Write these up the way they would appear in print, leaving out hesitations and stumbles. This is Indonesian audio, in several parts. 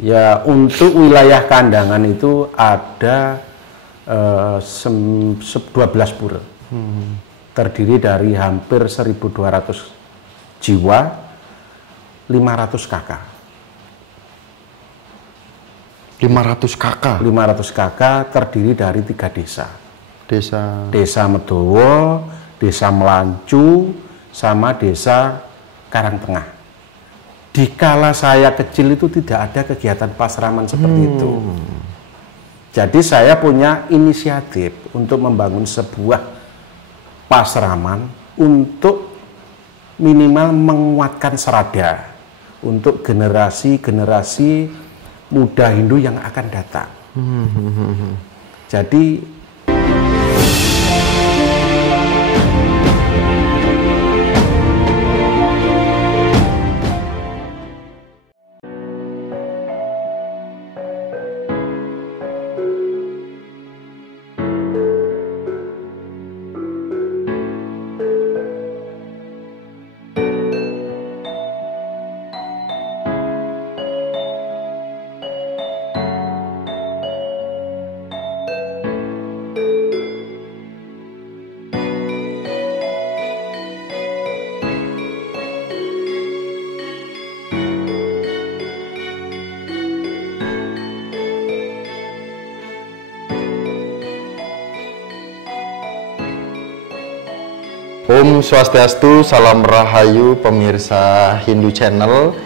Ya, untuk wilayah Kandangan itu ada 12 pura. Terdiri dari hampir 1.200 jiwa, 500 kakak. 500 kakak? 500 kakak terdiri dari 3 desa. Desa Medowo, Desa Melancu, sama Desa Karangtengah. Dikala saya kecil itu tidak ada kegiatan pasraman seperti itu. Jadi saya punya inisiatif untuk membangun sebuah pasraman untuk minimal menguatkan serada untuk generasi-generasi muda Hindu yang akan datang. Jadi Om Swastiastu, salam rahayu pemirsa Hindu Channel.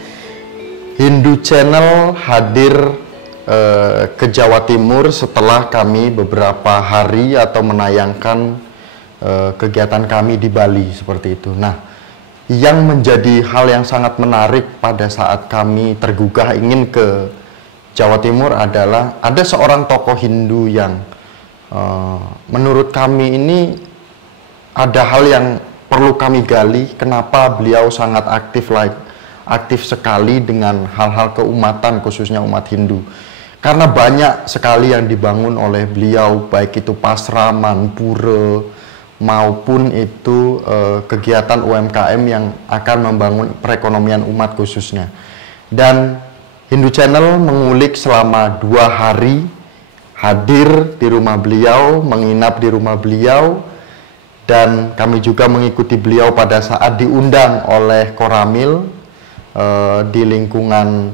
Hindu Channel hadir ke Jawa Timur setelah kami beberapa hari atau menayangkan kegiatan kami di Bali seperti itu. Nah, yang menjadi hal yang sangat menarik pada saat kami tergugah ingin ke Jawa Timur adalah ada seorang tokoh Hindu yang menurut kami ini ada hal yang perlu kami gali, kenapa beliau sangat aktif sekali dengan hal-hal keumatan, khususnya umat Hindu. Karena banyak sekali yang dibangun oleh beliau, baik itu pasraman, pura, maupun itu kegiatan UMKM yang akan membangun perekonomian umat khususnya. Dan Hindu Channel mengulik selama 2 hari, hadir di rumah beliau, menginap di rumah beliau, dan kami juga mengikuti beliau pada saat diundang oleh Koramil di lingkungan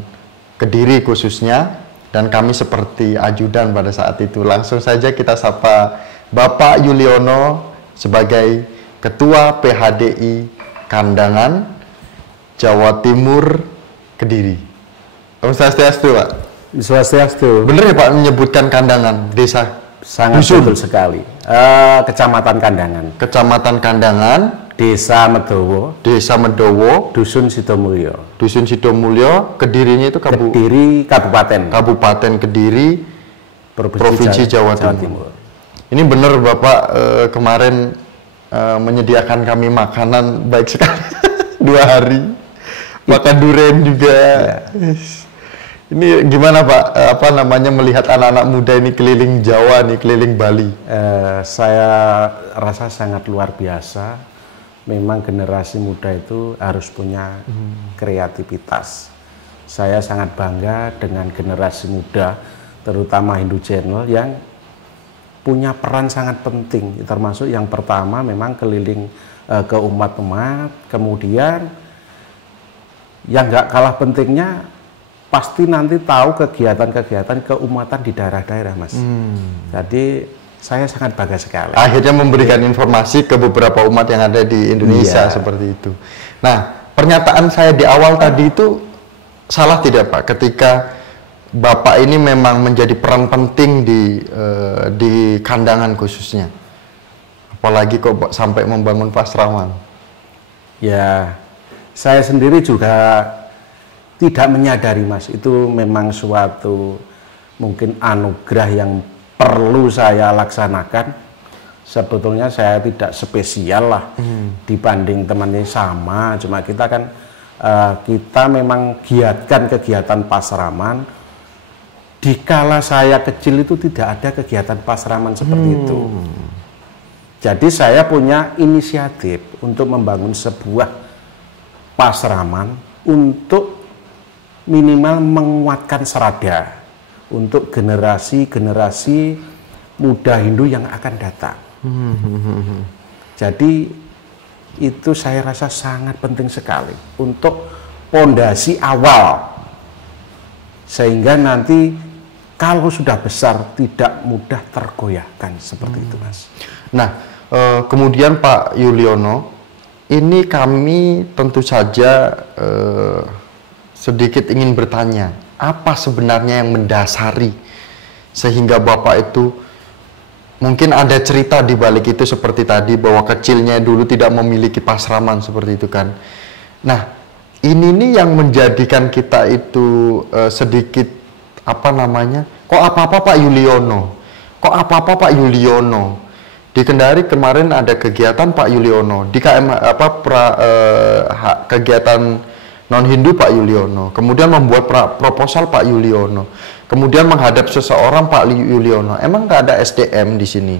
Kediri khususnya, dan kami seperti ajudan pada saat itu. Langsung saja kita sapa Bapak Yuliono sebagai Ketua PHDI Kandangan, Jawa Timur, Kediri. Om Swastiastu, Pak. Swastiastu. Bener ya Pak menyebutkan Kandangan, desa? Sangat betul sekali. Kecamatan Kandangan. Kecamatan Kandangan. Desa Medowo. Desa Medowo. Dusun Sidomulyo. Dusun Sidomulyo. Kedirinya itu Kediri Kabupaten. Kabupaten Kediri. Provinsi Jawa Timur. Ini benar Bapak kemarin menyediakan kami makanan baik sekali. 2 hari. Makan durian juga. Ya. Ini gimana Pak, melihat anak-anak muda ini keliling Jawa nih, keliling Bali? Saya rasa sangat luar biasa. Memang generasi muda itu harus punya kreativitas. Saya sangat bangga dengan generasi muda, terutama Hindu Channel yang punya peran sangat penting. Termasuk yang pertama memang keliling ke umat-umat, kemudian yang nggak kalah pentingnya pasti nanti tahu kegiatan-kegiatan keumatan di daerah-daerah, Mas. Jadi saya sangat bangga sekali. Akhirnya memberikan informasi ke beberapa umat yang ada di Indonesia seperti itu. Nah, pernyataan saya di awal tadi itu salah tidak Pak? Ketika Bapak ini memang menjadi peran penting di Kandangan khususnya. Apalagi kok sampai membangun pasraman. Ya, saya sendiri juga tidak menyadari Mas, itu memang suatu mungkin anugerah yang perlu saya laksanakan. Sebetulnya saya tidak spesial lah dibanding temannya, sama, cuma kita kan kita memang giatkan kegiatan pasraman. Dikala saya kecil itu tidak ada kegiatan pasraman seperti itu. Jadi saya punya inisiatif untuk membangun sebuah pasraman untuk minimal menguatkan serada untuk generasi-generasi muda Hindu yang akan datang. Jadi itu saya rasa sangat penting sekali untuk pondasi awal, sehingga nanti kalau sudah besar tidak mudah tergoyahkan seperti itu, Mas. Nah, kemudian Pak Yuliono, ini kami tentu saja sedikit ingin bertanya, apa sebenarnya yang mendasari sehingga Bapak itu mungkin ada cerita di balik itu seperti tadi bahwa kecilnya dulu tidak memiliki pasraman seperti itu kan. Nah, ini nih yang menjadikan kita itu sedikit apa namanya? Kok apa-apa Pak Yuliono? Kok apa-apa Pak Yuliono? Di Kendari kemarin ada kegiatan Pak Yuliono, di KM kegiatan non Hindu Pak Yuliono, kemudian membuat proposal Pak Yuliono, kemudian menghadap seseorang Pak Yuliono. Emang nggak ada SDM di sini?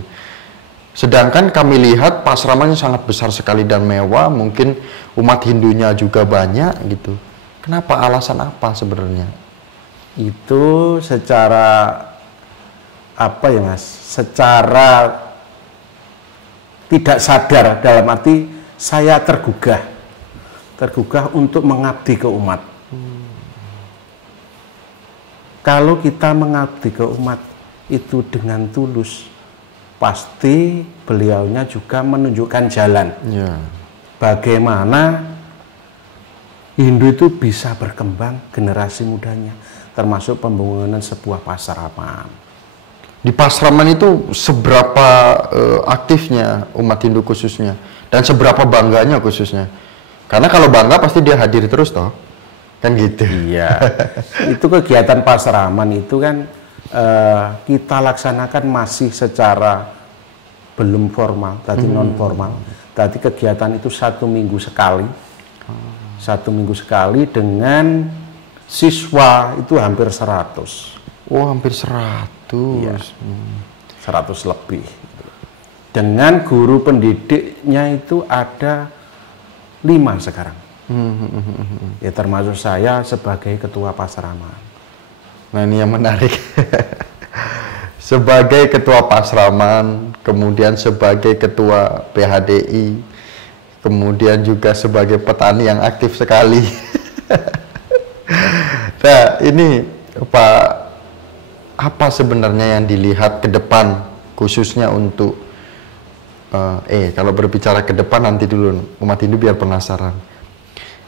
Sedangkan kami lihat pasramannya sangat besar sekali dan mewah, mungkin umat Hindunya juga banyak gitu. Kenapa? Alasan apa sebenarnya? Itu secara apa ya, Mas? Secara tidak sadar, dalam arti saya tergugah untuk mengabdi ke umat. Kalau kita mengabdi ke umat itu dengan tulus, pasti beliaunya juga menunjukkan jalan. Bagaimana Hindu itu bisa berkembang generasi mudanya, termasuk pembangunan sebuah pasraman. Di pasraman itu seberapa aktifnya umat Hindu khususnya, dan seberapa bangganya khususnya? Karena kalau bangga pasti dia hadir terus toh, kan gitu. Iya, itu kegiatan pasraman itu kan kita laksanakan masih secara belum formal, tadi non formal. Tadi kegiatan itu 1 minggu sekali, 1 minggu sekali dengan siswa itu hampir 100. Oh, hampir 100. Iya, 100 lebih. Dengan guru pendidiknya itu ada 5 sekarang. Ya termasuk saya sebagai ketua pasraman. Nah ini yang menarik. Sebagai ketua pasraman, kemudian sebagai ketua PHDI, kemudian juga sebagai petani yang aktif sekali. Nah ini Pak, apa sebenarnya yang dilihat ke depan khususnya untuk kalau berbicara ke depan nanti dulu umat Hindu biar penasaran.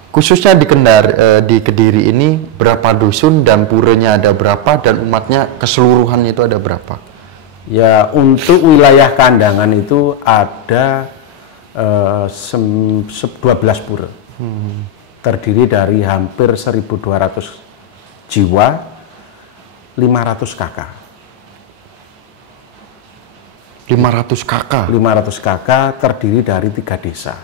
Khususnya di Kediri ini berapa dusun dan puranya ada berapa dan umatnya keseluruhan itu ada berapa? Ya untuk wilayah Kandangan itu ada 12 pura. Terdiri dari hampir 1.200 jiwa. 500 kakak. 500 kakak? 500 kakak terdiri dari 3 desa.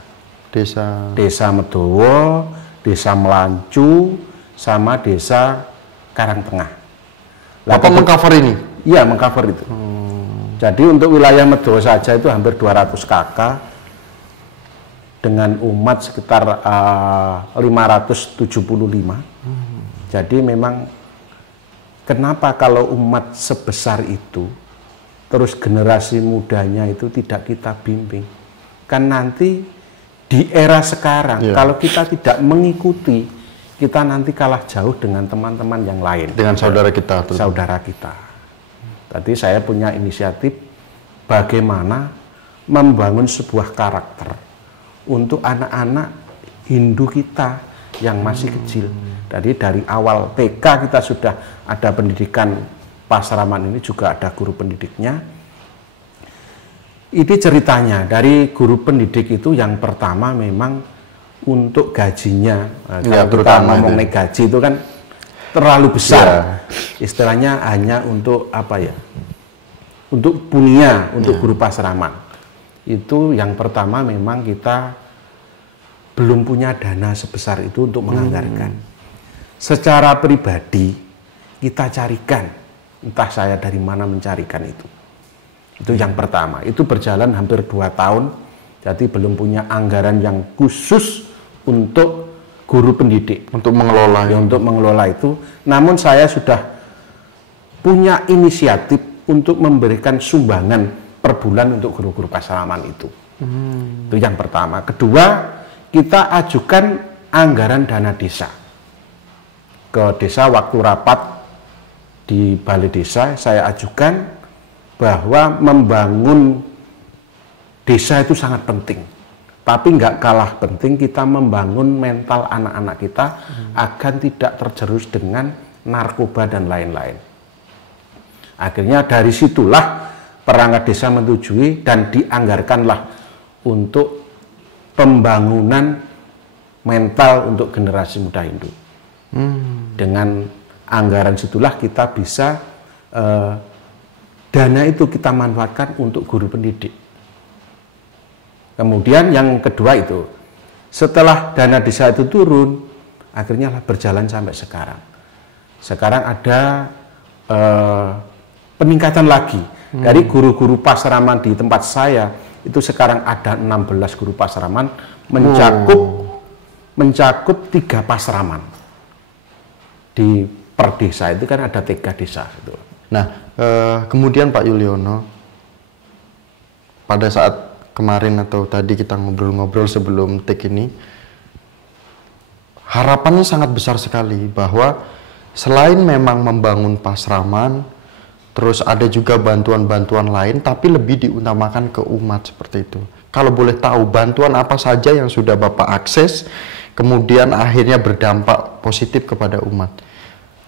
Desa Medowo, Desa Melancu, sama Desa Karangtengah. Apa mengcover ini? Iya, mengcover itu. Jadi untuk wilayah Medowo saja itu hampir 200 kakak dengan umat sekitar 575. Jadi memang kenapa kalau umat sebesar itu, terus generasi mudanya itu tidak kita bimbing? Kan nanti di era sekarang, kalau kita tidak mengikuti, kita nanti kalah jauh dengan teman-teman yang lain. Dengan saudara kita. Saudara kita. Tadi saya punya inisiatif bagaimana membangun sebuah karakter untuk anak-anak Hindu kita yang masih kecil. Jadi dari awal TK kita sudah ada pendidikan pasraman ini, juga ada guru pendidiknya. Ini ceritanya dari guru pendidik itu yang pertama memang untuk gajinya. Kalau kita ngomong gaji itu kan terlalu besar. Istilahnya hanya untuk apa ya? Untuk punia, untuk guru pasraman. Itu yang pertama memang kita belum punya dana sebesar itu untuk menganggarkan. Secara pribadi kita carikan, entah saya dari mana mencarikan itu. Itu yang pertama. Itu berjalan hampir 2 tahun, jadi belum punya anggaran yang khusus untuk guru pendidik untuk mengelola untuk mengelola itu. Namun saya sudah punya inisiatif untuk memberikan sumbangan per bulan untuk guru-guru pasaraman itu. Itu yang pertama. Kedua, kita ajukan anggaran dana desa ke desa. Waktu rapat di balai desa, saya ajukan bahwa membangun desa itu sangat penting. Tapi nggak kalah penting kita membangun mental anak-anak kita agar tidak terjerus dengan narkoba dan lain-lain. Akhirnya dari situlah perangkat desa menyetujui dan dianggarkanlah untuk pembangunan mental untuk generasi muda Hindu. Dengan anggaran situlah kita bisa dana itu kita manfaatkan untuk guru pendidik. Kemudian yang kedua itu, setelah dana desa itu turun, akhirnya berjalan sampai sekarang. Sekarang ada peningkatan lagi. Dari guru-guru pasaraman di tempat saya, itu sekarang ada 16 guru pasaraman mencakup 3 pasaraman. Di per desa itu kan ada 3 desa. Gitu. Nah, kemudian Pak Yuliono, pada saat kemarin atau tadi kita ngobrol-ngobrol sebelum take ini, harapannya sangat besar sekali bahwa selain memang membangun pasraman, terus ada juga bantuan-bantuan lain, tapi lebih diutamakan ke umat seperti itu. Kalau boleh tahu, bantuan apa saja yang sudah Bapak akses, kemudian akhirnya berdampak positif kepada umat?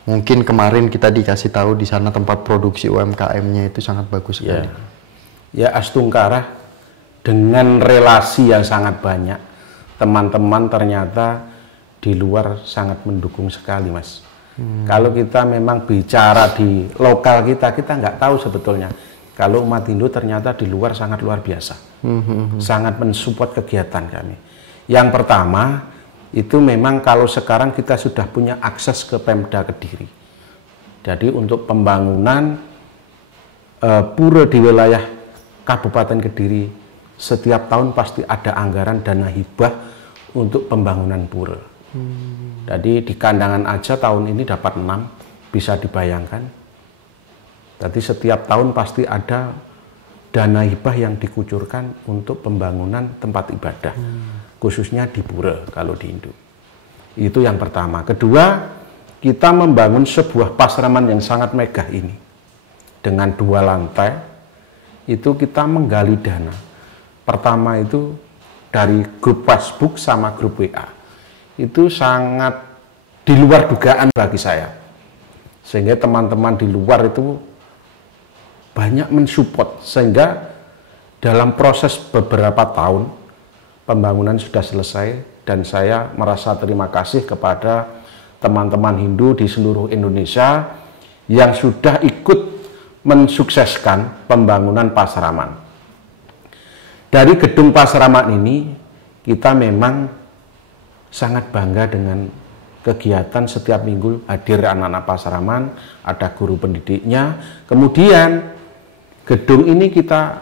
Mungkin kemarin kita dikasih tahu di sana tempat produksi UMKM-nya itu sangat bagus sekali. Ya, Astungkara dengan relasi yang sangat banyak, teman-teman ternyata di luar sangat mendukung sekali, Mas. Kalau kita memang bicara di lokal kita nggak tahu sebetulnya. Kalau umat Hindu ternyata di luar sangat luar biasa. Sangat mensupport kegiatan kami. Yang pertama, itu memang kalau sekarang kita sudah punya akses ke Pemda Kediri. Jadi untuk pembangunan pura di wilayah Kabupaten Kediri, setiap tahun pasti ada anggaran dana hibah untuk pembangunan pura. Jadi di Kandangan aja tahun ini dapat 6, bisa dibayangkan. Jadi setiap tahun pasti ada dana hibah yang dikucurkan untuk pembangunan tempat ibadah, khususnya di pura kalau di Hindu. Itu yang pertama. Kedua, kita membangun sebuah pasraman yang sangat megah ini. Dengan 2 lantai, itu kita menggali dana. Pertama itu dari grup Facebook sama grup WA. Itu sangat di luar dugaan bagi saya, sehingga teman-teman di luar itu banyak mensupport, sehingga dalam proses beberapa tahun pembangunan sudah selesai dan saya merasa terima kasih kepada teman-teman Hindu di seluruh Indonesia yang sudah ikut mensukseskan pembangunan pasaraman. Dari gedung pasaraman ini kita memang sangat bangga dengan kegiatan setiap minggu hadir anak-anak pasaraman, ada guru pendidiknya. Kemudian gedung ini kita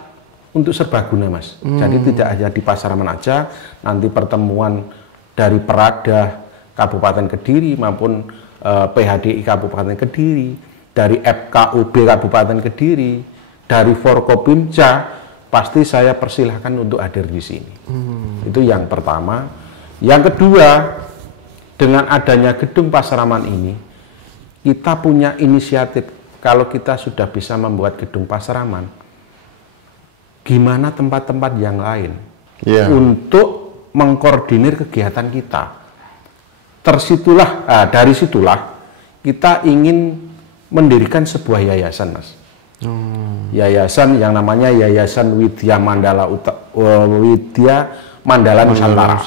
untuk serbaguna, Mas. Jadi tidak hanya di pasaraman aja, nanti pertemuan dari Perada Kabupaten Kediri maupun PHDI Kabupaten Kediri, dari FKUB Kabupaten Kediri, dari Forkopimda, pasti saya persilahkan untuk hadir di sini. Itu yang pertama. Yang kedua, dengan adanya gedung pasaraman ini, kita punya inisiatif. Kalau kita sudah bisa membuat gedung pasaraman, gimana tempat-tempat yang lain untuk mengkoordinir kegiatan kita. Dari situlah kita ingin mendirikan sebuah yayasan, Mas. Yayasan yang namanya Yayasan Widya Mandala Nusantara.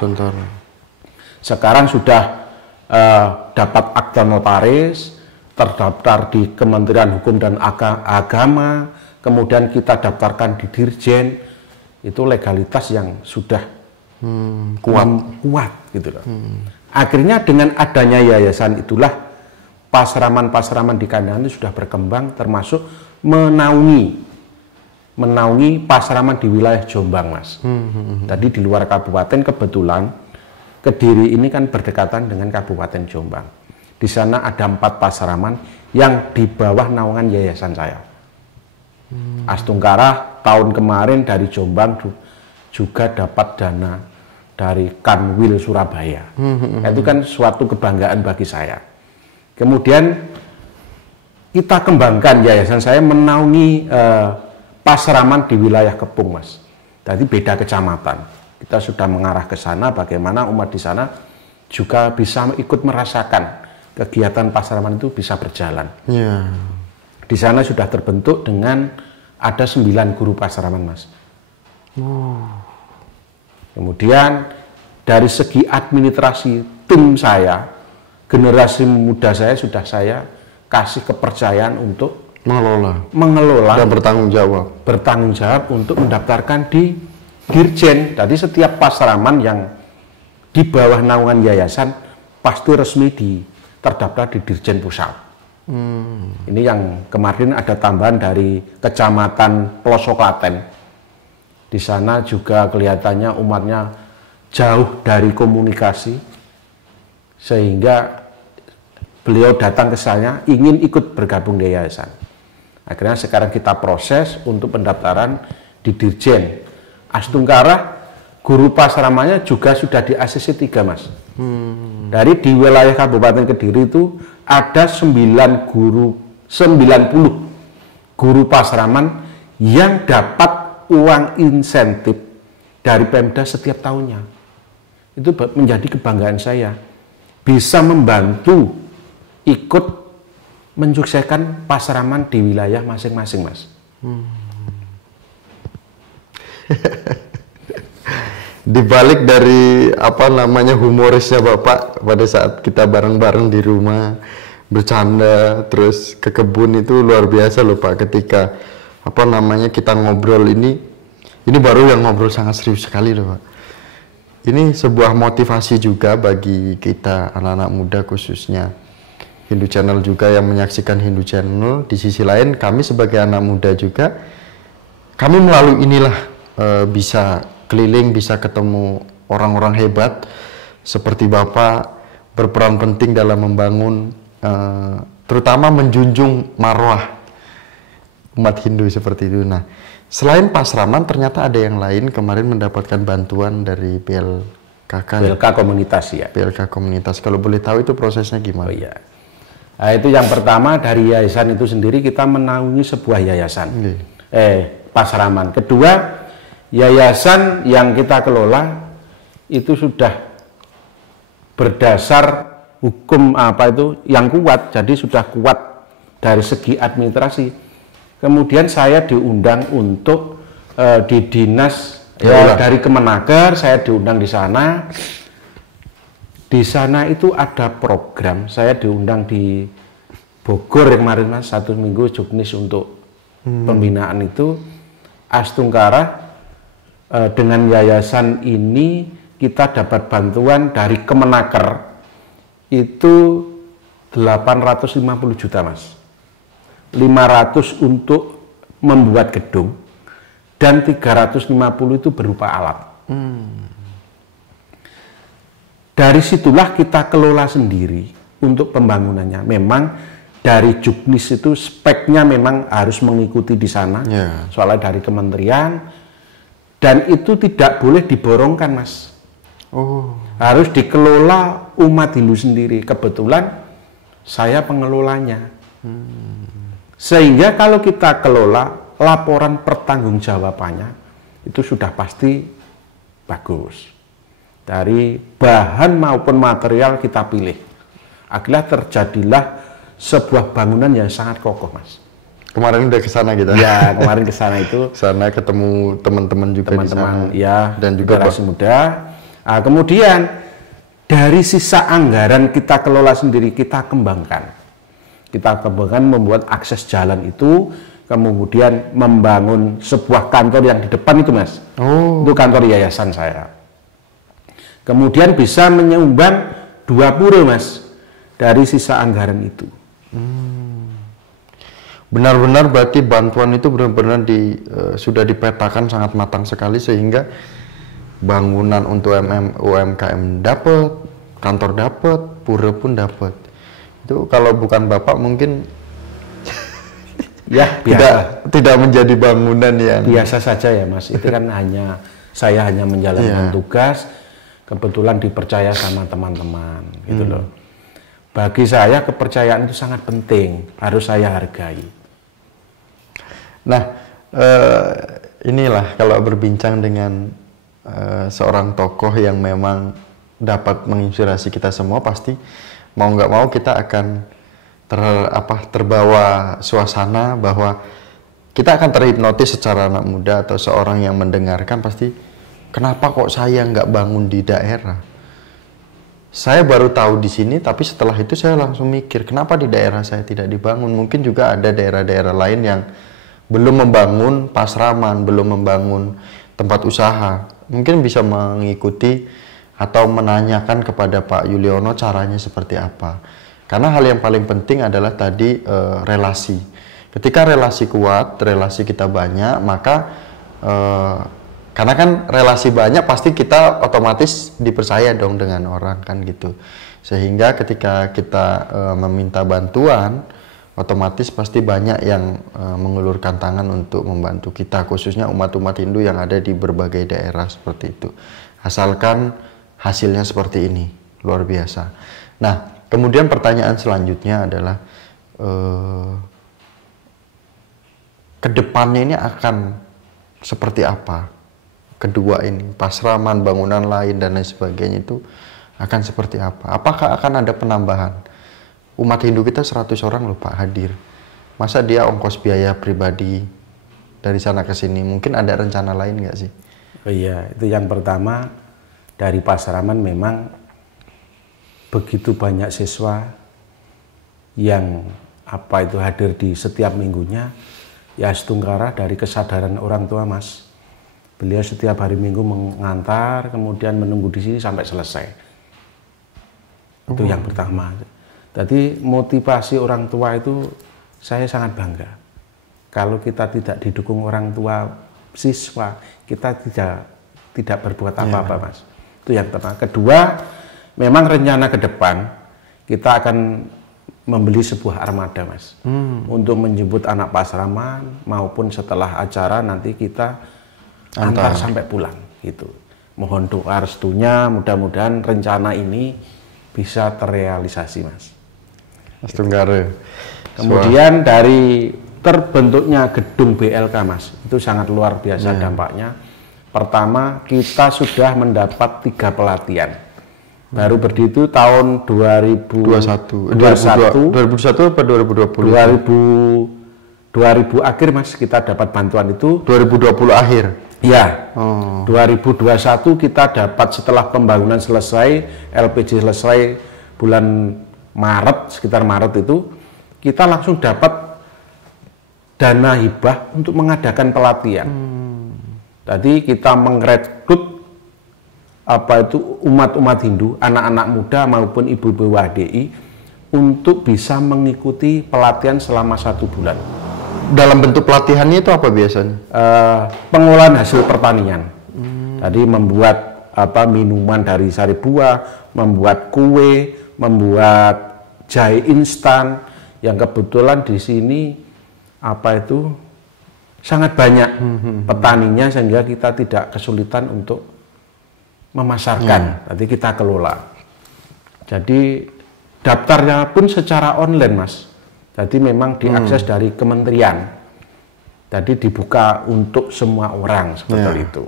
Sekarang sudah dapat akta notaris, terdaftar di Kementerian Hukum dan Agama, kemudian kita daftarkan di Dirjen. Itu legalitas yang sudah kuat gitu loh. Akhirnya dengan adanya yayasan itulah pasaraman-pasaraman di Kandangan itu sudah berkembang, termasuk menaungi pasaraman di wilayah Jombang, Mas. Tadi di luar kabupaten kebetulan Kediri ini kan berdekatan dengan Kabupaten Jombang. Di sana ada 4 pasaraman yang di bawah naungan yayasan saya. Astungkara tahun kemarin dari Jombang juga dapat dana dari Kanwil Surabaya. Itu kan suatu kebanggaan bagi saya. Kemudian kita kembangkan, yayasan saya menaungi pasaraman di wilayah Kepung, Mas. Jadi beda kecamatan. Kita sudah mengarah ke sana, bagaimana umat di sana juga bisa ikut merasakan kegiatan pasaraman itu bisa berjalan. Yeah. Di sana sudah terbentuk dengan ada 9 guru pasaraman, Mas. Kemudian dari segi administrasi tim saya, generasi muda saya sudah saya kasih kepercayaan untuk mengelola dan bertanggung jawab untuk mendaftarkan di Dirjen. Jadi setiap pasaraman yang di bawah naungan yayasan pasti resmi terdaftar di Dirjen Pusat. Ini yang kemarin ada tambahan dari Kecamatan Pelosok Klaten. Di sana juga kelihatannya umatnya jauh dari komunikasi, sehingga beliau datang ke saya ingin ikut bergabung di yayasan. Akhirnya sekarang kita proses untuk pendaftaran di Dirjen. Astungkara guru pasaramannya juga sudah di ACC 3, Mas. Dari di wilayah Kabupaten Kediri itu ada 90 guru pasaraman yang dapat uang insentif dari Pemda setiap tahunnya. Itu menjadi kebanggaan saya. Bisa membantu ikut mensukseskan pasaraman di wilayah masing-masing, Mas. Dibalik dari humorisnya Bapak pada saat kita bareng-bareng di rumah bercanda terus ke kebun, itu luar biasa loh Pak. Ketika kita ngobrol ini baru yang ngobrol sangat serius sekali loh Pak. Ini sebuah motivasi juga bagi kita anak-anak muda, khususnya Hindu Channel juga yang menyaksikan Hindu Channel. Di sisi lain kami sebagai anak muda juga, kami melalui inilah bisa keliling, bisa ketemu orang-orang hebat seperti Bapak, berperan penting dalam membangun, terutama menjunjung marwah umat Hindu seperti itu. Nah, selain pasraman ternyata ada yang lain kemarin mendapatkan bantuan dari PLKK. PLK Komunitas ya. PLK Komunitas. Kalau boleh tahu itu prosesnya gimana? Oh iya. Nah, itu yang pertama, dari yayasan itu sendiri kita menaungi sebuah yayasan. Pasraman. Kedua, yayasan yang kita kelola itu sudah berdasar hukum yang kuat, jadi sudah kuat dari segi administrasi. Kemudian saya diundang untuk di dinas dari Kemenaker, saya diundang di sana. Di sana itu ada program, saya diundang di Bogor kemarin, Mas, 1 minggu juknis untuk pembinaan itu. Astungkara dengan yayasan ini kita dapat bantuan dari Kemenaker itu 850 juta, Mas. 500 untuk membuat gedung dan 350 itu berupa alat. Dari situlah kita kelola sendiri untuk pembangunannya. Memang dari juknis itu speknya memang harus mengikuti di sana, soalnya dari kementerian, dan itu tidak boleh diborongkan, Mas. Harus dikelola umat Hindu sendiri. Kebetulan saya pengelolanya. Sehingga kalau kita kelola, laporan pertanggungjawabannya itu sudah pasti bagus. Dari bahan maupun material kita pilih. Akhirnya terjadilah sebuah bangunan yang sangat kokoh, Mas. Kemarin udah ke sana kita. Ya, kemarin ke sana itu. Sana ketemu teman-teman juga di sana. Ya, dan juga generasi muda. Nah, kemudian dari sisa anggaran kita kelola sendiri, kita kembangkan. Kita kembangkan membuat akses jalan itu, kemudian membangun sebuah kantor yang di depan itu, Mas. Itu kantor yayasan saya. Kemudian bisa menyumbang 2 pura, Mas, dari sisa anggaran itu. Benar-benar berarti bantuan itu benar-benar sudah dipetakan sangat matang sekali, sehingga bangunan untuk UMKM dapat, kantor dapat, pura pun dapat. Itu kalau bukan Bapak mungkin ya tidak menjadi bangunan yang biasa saja ya Mas. Itu kan saya hanya menjalankan tugas, kebetulan dipercaya sama teman-teman gitu loh. Bagi saya kepercayaan itu sangat penting, harus saya hargai. Nah, inilah kalau berbincang dengan seorang tokoh yang memang dapat menginspirasi kita semua, pasti mau nggak mau kita akan terbawa suasana bahwa kita akan terhipnotis secara anak muda atau seorang yang mendengarkan pasti, kenapa kok saya nggak bangun di daerah? Saya baru tahu di sini, tapi setelah itu saya langsung mikir, kenapa di daerah saya tidak dibangun? Mungkin juga ada daerah-daerah lain yang belum membangun pasraman, belum membangun tempat usaha. Mungkin bisa mengikuti atau menanyakan kepada Pak Yuliono caranya seperti apa. Karena hal yang paling penting adalah tadi relasi. Ketika relasi kuat, relasi kita banyak, maka karena kan relasi banyak pasti kita otomatis dipercaya dong dengan orang kan gitu. Sehingga ketika kita meminta bantuan, otomatis pasti banyak yang mengulurkan tangan untuk membantu kita, khususnya umat-umat Hindu yang ada di berbagai daerah seperti itu. Asalkan hasilnya seperti ini, luar biasa. Nah, kemudian pertanyaan selanjutnya adalah kedepannya ini akan seperti apa? Kedua ini, pasraman, bangunan lain dan lain sebagainya itu akan seperti apa? Apakah akan ada penambahan? Umat Hindu kita 100 orang loh Pak hadir. Masa dia ongkos biaya pribadi dari sana ke sini? Mungkin ada rencana lain nggak sih? Oh iya, itu yang pertama, dari pasraman memang begitu banyak siswa yang hadir di setiap minggunya, ya setungkara dari kesadaran orang tua Mas. Beliau setiap hari Minggu mengantar, kemudian menunggu di sini sampai selesai. Itu yang pertama. Jadi motivasi orang tua itu saya sangat bangga. Kalau kita tidak didukung orang tua siswa, kita tidak berbuat apa-apa Mas. Itu yang pertama. Kedua, memang rencana ke depan kita akan membeli sebuah armada Mas. Untuk menjemput anak pasraman maupun setelah acara nanti kita antar sampai pulang gitu. Mohon doa restunya, mudah-mudahan rencana ini bisa terrealisasi Mas. Gitu. Kemudian dari terbentuknya gedung BLK Mas, itu sangat luar biasa dampaknya. Pertama, kita sudah mendapat 3 pelatihan. Baru berdiri itu tahun 2021 apa 2020? 2000 akhir Mas, kita dapat bantuan itu 2020 akhir. Ya, 2021 kita dapat setelah pembangunan selesai, LPG selesai bulan Maret, sekitar Maret itu, kita langsung dapat dana hibah untuk mengadakan pelatihan. Jadi kita merekrut umat-umat Hindu, anak-anak muda maupun ibu-ibu WDI untuk bisa mengikuti pelatihan selama 1 bulan. Dalam bentuk pelatihannya itu apa biasanya? Pengolahan hasil pertanian. Jadi membuat minuman dari sari buah, membuat kue, membuat jahe instan. Yang kebetulan di sini sangat banyak petaninya sehingga kita tidak kesulitan untuk memasarkan. Jadi kita kelola. Jadi daftarnya pun secara online Mas. Jadi memang diakses dari kementerian. Jadi dibuka untuk semua orang seperti itu.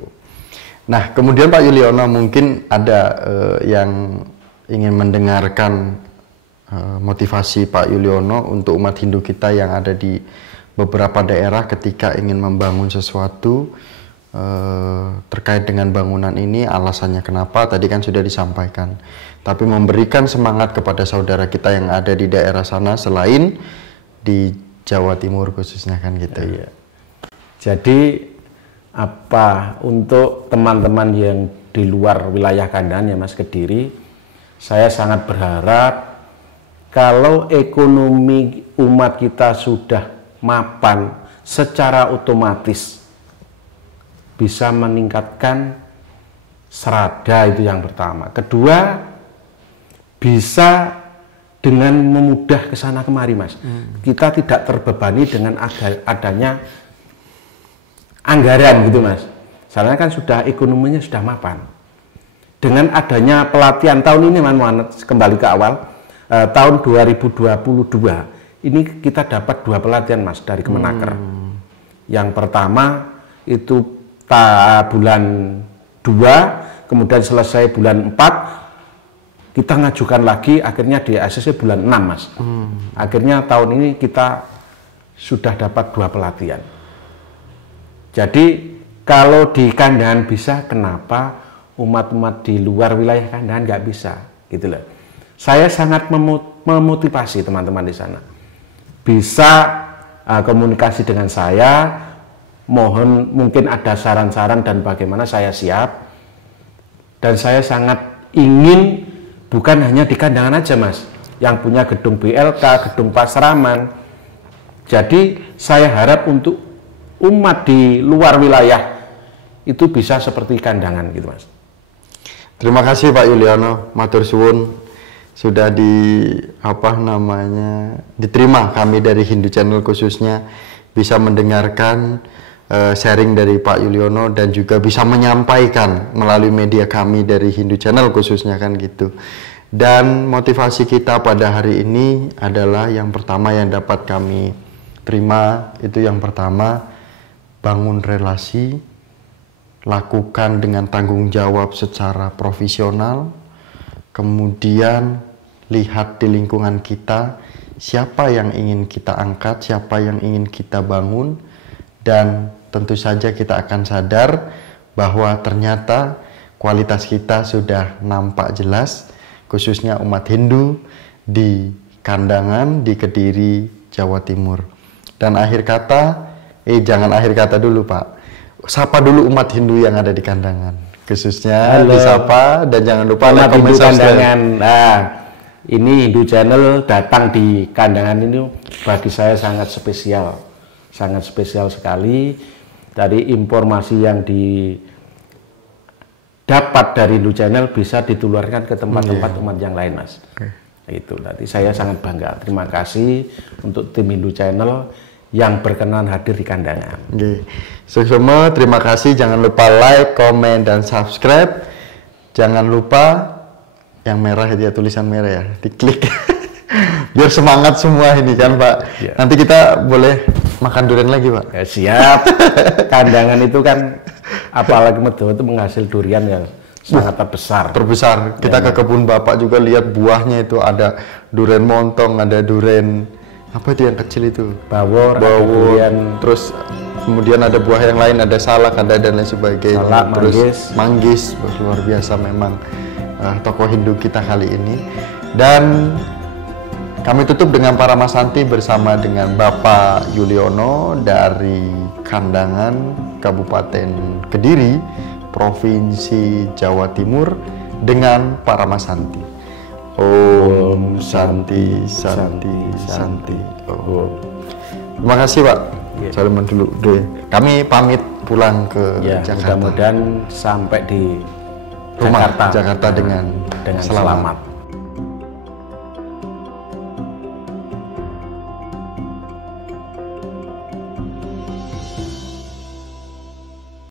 Nah, kemudian Pak Yuliono mungkin ada yang ingin mendengarkan motivasi Pak Yuliono untuk umat Hindu kita yang ada di beberapa daerah ketika ingin membangun sesuatu terkait dengan bangunan ini, alasannya kenapa tadi kan sudah disampaikan. Tapi memberikan semangat kepada saudara kita yang ada di daerah sana selain di Jawa Timur khususnya kan gitu. Iya. Jadi untuk teman-teman yang di luar wilayah Kandangan ya Mas, Kediri, saya sangat berharap kalau ekonomi umat kita sudah mapan, secara otomatis bisa meningkatkan serada, itu yang pertama. Kedua, bisa dengan memudah ke sana kemari, Mas. Kita tidak terbebani dengan adanya anggaran gitu, Mas. Soalnya kan sudah ekonominya sudah mapan. Dengan adanya pelatihan tahun ini, kembali ke awal, tahun 2022 ini kita dapat 2 pelatihan, Mas, dari Kemenaker. Yang pertama itu bulan 2, kemudian selesai bulan 4, kita ngajukan lagi, akhirnya di ACC bulan 6, Mas. Akhirnya tahun ini kita sudah dapat 2 pelatihan. Jadi kalau di Kandangan bisa, kenapa umat-umat di luar wilayah Kandangan nggak bisa, gitu loh. Saya sangat memotivasi teman-teman di sana. Bisa komunikasi dengan saya, mohon mungkin ada saran-saran dan bagaimana, saya siap. Dan saya sangat ingin bukan hanya di Kandangan aja, Mas, yang punya gedung BLK, gedung Pasraman. Jadi saya harap untuk umat di luar wilayah itu bisa seperti Kandangan gitu, Mas. Terima kasih Pak Yuliono, matur suwun, sudah diterima kami dari Hindu Channel khususnya bisa mendengarkan sharing dari Pak Yuliono dan juga bisa menyampaikan melalui media kami dari Hindu Channel khususnya kan gitu. Dan motivasi kita pada hari ini adalah yang pertama yang dapat kami terima itu yang pertama, bangun relasi, lakukan dengan tanggung jawab secara profesional, kemudian lihat di lingkungan kita siapa yang ingin kita angkat, siapa yang ingin kita bangun, dan tentu saja kita akan sadar bahwa ternyata kualitas kita sudah nampak jelas, khususnya umat Hindu di Kandangan, di Kediri, Jawa Timur. Dan akhir kata, jangan akhir kata dulu Pak, sapa dulu umat Hindu yang ada di Kandangan, khususnya disapa, dan jangan lupa like, Hindu Kandangan. Nah, ini Hindu Channel datang di Kandangan ini bagi saya sangat spesial sekali. Dari informasi yang didapat dari Hindu Channel bisa ditularkan ke tempat-tempat umat yang lain, Mas. Itu tadi saya sangat bangga. Terima kasih untuk tim Hindu Channel yang berkenan hadir di Kandangan. Semua terima kasih, jangan lupa like, komen, dan subscribe. Jangan lupa yang merah ya, tulisan merah ya, diklik biar semangat semua ini kan Pak. Nanti kita boleh makan durian lagi Pak. Siap. Kandangan itu kan apalagi Medawa itu menghasil durian yang sangat terbesar. Kita ke kebun Bapak juga lihat buahnya itu, ada durian montong, ada durian apa itu yang kecil itu, bawor, terus kemudian ada buah yang lain, ada salak, ada dan lain sebagainya. Salak, terus manggis, luar biasa memang tokoh Hindu kita kali ini. Dan kami tutup dengan Paramasanti bersama dengan Bapak Yuliono dari Kandangan, Kabupaten Kediri, Provinsi Jawa Timur dengan Paramasanti. Om Santi Santi Santi. Terima kasih Pak. Salaman dulu deh. Kami pamit pulang ke Jakarta. Mudah-mudahan sampai di rumah Jakarta dengan selamat.